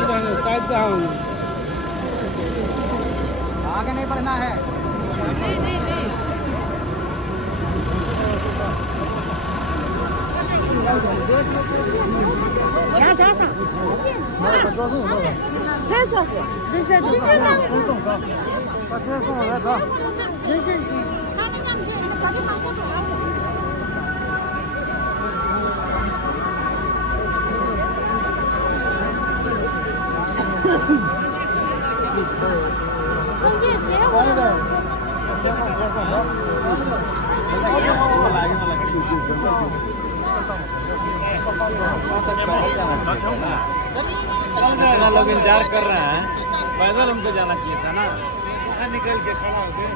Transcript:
इधर साइड पे आऊँ आगे नहीं बढ़ना है।牙夹上，三小时，人参吃这个，把车送我来走。人参是。चल रहा लोग इंतजार कर रहे हैं पैदल हमको जाना चाहिए था ना निकल के खड़ा हो गए